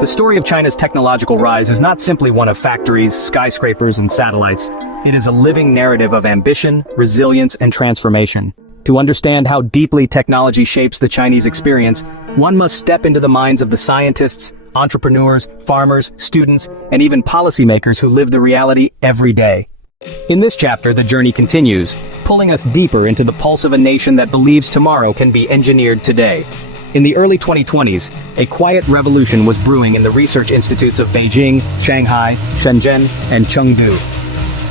The story of China's technological rise is not simply one of factories, skyscrapers, and satellites. It is a living narrative of ambition, resilience, and transformation. To understand how deeply technology shapes the Chinese experience, one must step into the minds of the scientists, entrepreneurs, farmers, students, and even policymakers who live the reality every day. In this chapter, the journey continues, pulling us deeper into the pulse of a nation that believes tomorrow can be engineered today. In the early 2020s, a quiet revolution was brewing in the research institutes of Beijing, Shanghai, Shenzhen, and Chengdu.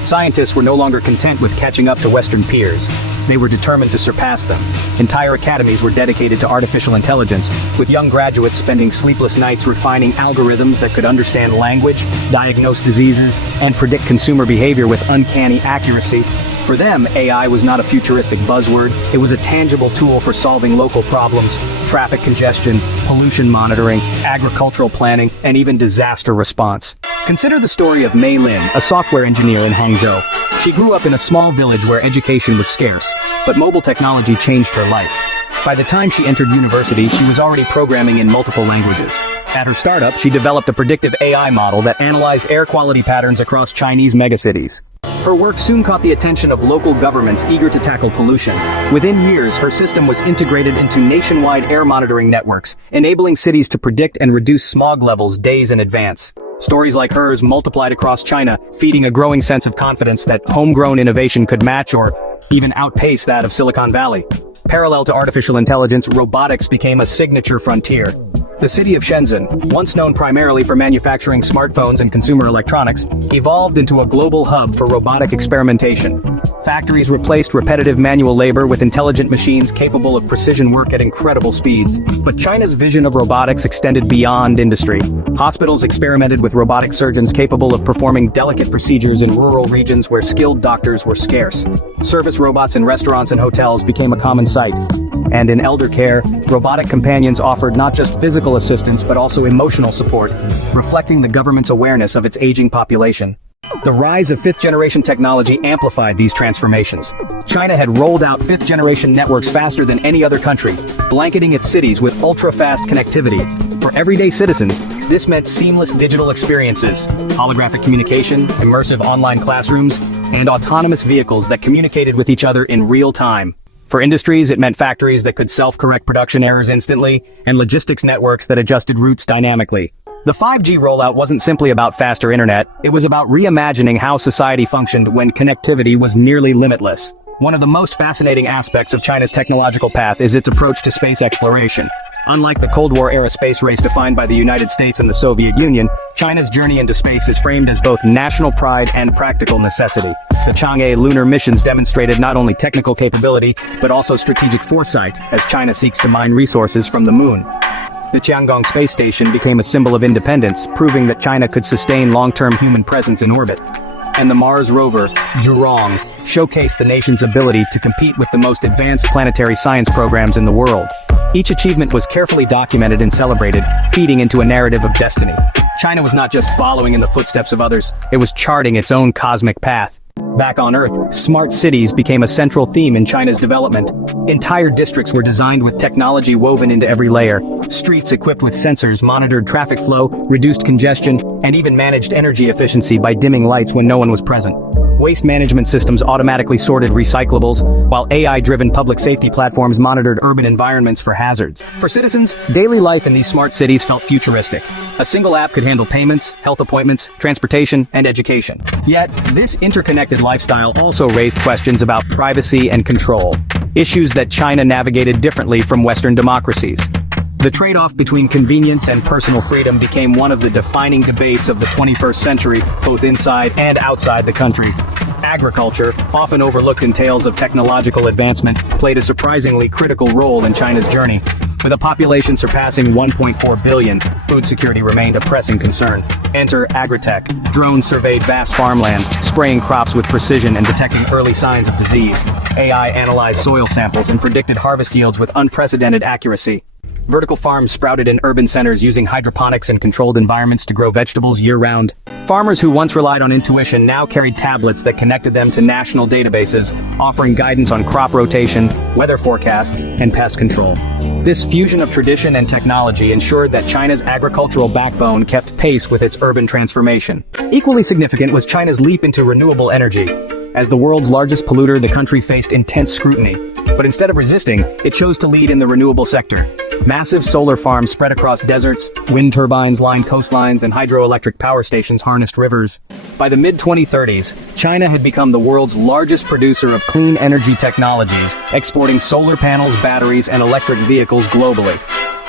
Scientists were no longer content with catching up to Western peers. They were determined to surpass them. Entire academies were dedicated to artificial intelligence, with young graduates spending sleepless nights refining algorithms that could understand language, diagnose diseases, and predict consumer behavior with uncanny accuracy. For them, AI was not a futuristic buzzword. It was a tangible tool for solving local problems, traffic congestion, pollution monitoring, agricultural planning, and even disaster response. Consider the story of Mei Lin, a software engineer in Hangzhou. She grew up in a small village where education was scarce, but mobile technology changed her life. By the time she entered university, she was already programming in multiple languages. At her startup, she developed a predictive AI model that analyzed air quality patterns across Chinese megacities. Her work soon caught the attention of local governments eager to tackle pollution. Within years, her system was integrated into nationwide air monitoring networks, enabling cities to predict and reduce smog levels days in advance. Stories like hers multiplied across China, feeding a growing sense of confidence that homegrown innovation could match or even outpace that of Silicon Valley. Parallel to artificial intelligence, robotics became a signature frontier. The city of Shenzhen, once known primarily for manufacturing smartphones and consumer electronics, evolved into a global hub for robotic experimentation. Factories replaced repetitive manual labor with intelligent machines capable of precision work at incredible speeds. But China's vision of robotics extended beyond industry. Hospitals experimented with robotic surgeons capable of performing delicate procedures in rural regions where skilled doctors were scarce. Service robots in restaurants and hotels became a common sight. And in elder care, robotic companions offered not just physical assistance but also emotional support, reflecting the government's awareness of its aging population. The rise of fifth-generation technology amplified these transformations. China had rolled out fifth-generation networks faster than any other country, blanketing its cities with ultra-fast connectivity. For everyday citizens, this meant seamless digital experiences, holographic communication, immersive online classrooms, and autonomous vehicles that communicated with each other in real time. For industries, it meant factories that could self-correct production errors instantly, and logistics networks that adjusted routes dynamically. The 5G rollout wasn't simply about faster internet, it was about reimagining how society functioned when connectivity was nearly limitless. One of the most fascinating aspects of China's technological path is its approach to space exploration. Unlike the Cold War-era space race defined by the United States and the Soviet Union, China's journey into space is framed as both national pride and practical necessity. The Chang'e lunar missions demonstrated not only technical capability, but also strategic foresight, as China seeks to mine resources from the moon. The Tiangong space station became a symbol of independence, proving that China could sustain long-term human presence in orbit. And the Mars rover, Zhurong, showcased the nation's ability to compete with the most advanced planetary science programs in the world. Each achievement was carefully documented and celebrated, feeding into a narrative of destiny. China was not just following in the footsteps of others, it was charting its own cosmic path. Back on Earth, smart cities became a central theme in China's development. Entire districts were designed with technology woven into every layer. Streets equipped with sensors monitored traffic flow, reduced congestion, and even managed energy efficiency by dimming lights when no one was present. Waste management systems automatically sorted recyclables, while AI-driven public safety platforms monitored urban environments for hazards. For citizens, daily life in these smart cities felt futuristic. A single app could handle payments, health appointments, transportation, and education. Yet, this interconnected lifestyle also raised questions about privacy and control, issues that China navigated differently from Western democracies. The trade-off between convenience and personal freedom became one of the defining debates of the 21st century, both inside and outside the country. Agriculture, often overlooked in tales of technological advancement, played a surprisingly critical role in China's journey. With a population surpassing 1.4 billion, food security remained a pressing concern. Enter agritech. Drones surveyed vast farmlands, spraying crops with precision and detecting early signs of disease. AI analyzed soil samples and predicted harvest yields with unprecedented accuracy. Vertical farms sprouted in urban centers using hydroponics and controlled environments to grow vegetables year-round. Farmers who once relied on intuition now carried tablets that connected them to national databases, offering guidance on crop rotation, weather forecasts, and pest control. This fusion of tradition and technology ensured that China's agricultural backbone kept pace with its urban transformation. Equally significant was China's leap into renewable energy. As the world's largest polluter, the country faced intense scrutiny. But instead of resisting, it chose to lead in the renewable sector. Massive solar farms spread across deserts, wind turbines lined coastlines, and hydroelectric power stations harnessed rivers. By the mid-2030s, China had become the world's largest producer of clean energy technologies, exporting solar panels, batteries, and electric vehicles globally.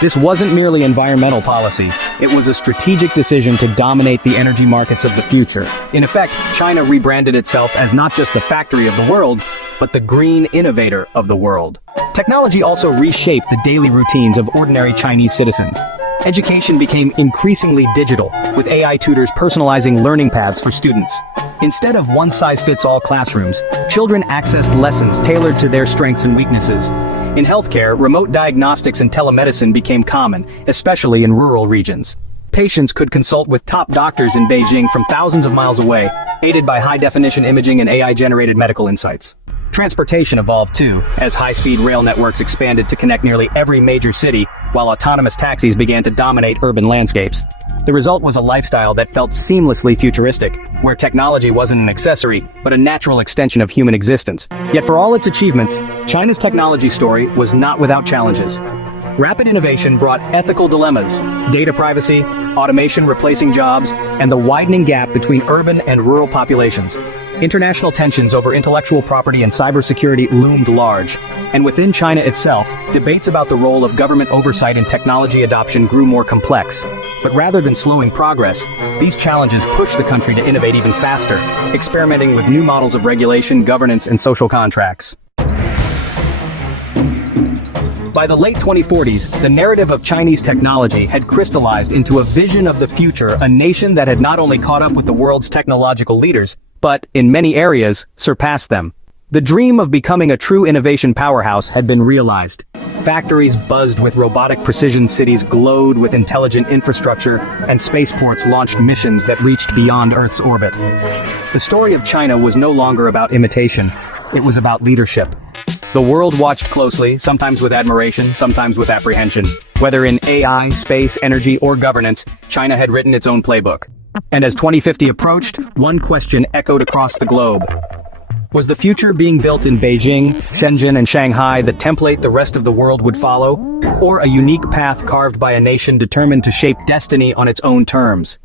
This wasn't merely environmental policy, it was a strategic decision to dominate the energy markets of the future. In effect, China rebranded itself as not just the factory of the world, but the green innovator of the world. Technology also reshaped the daily routines of ordinary Chinese citizens. Education became increasingly digital, with AI tutors personalizing learning paths for students. Instead of one-size-fits-all classrooms, children accessed lessons tailored to their strengths and weaknesses. In healthcare, remote diagnostics and telemedicine became common, especially in rural regions. Patients could consult with top doctors in Beijing from thousands of miles away, aided by high-definition imaging and AI-generated medical insights. Transportation evolved too, as high-speed rail networks expanded to connect nearly every major city, while autonomous taxis began to dominate urban landscapes. The result was a lifestyle that felt seamlessly futuristic, where technology wasn't an accessory, but a natural extension of human existence. Yet for all its achievements, China's technology story was not without challenges. Rapid innovation brought ethical dilemmas: data privacy, automation replacing jobs, and the widening gap between urban and rural populations. International tensions over intellectual property and cybersecurity loomed large, and within China itself, debates about the role of government oversight in technology adoption grew more complex. But rather than slowing progress, these challenges pushed the country to innovate even faster, experimenting with new models of regulation, governance, and social contracts. By the late 2040s, the narrative of Chinese technology had crystallized into a vision of the future, a nation that had not only caught up with the world's technological leaders, but, in many areas, surpassed them. The dream of becoming a true innovation powerhouse had been realized. Factories buzzed with robotic precision, cities glowed with intelligent infrastructure, and spaceports launched missions that reached beyond Earth's orbit. The story of China was no longer about imitation, it was about leadership. The world watched closely, sometimes with admiration, sometimes with apprehension. Whether in AI, space, energy, or governance, China had written its own playbook. And as 2050 approached, one question echoed across the globe. Was the future being built in Beijing, Shenzhen, and Shanghai the template the rest of the world would follow? Or a unique path carved by a nation determined to shape destiny on its own terms?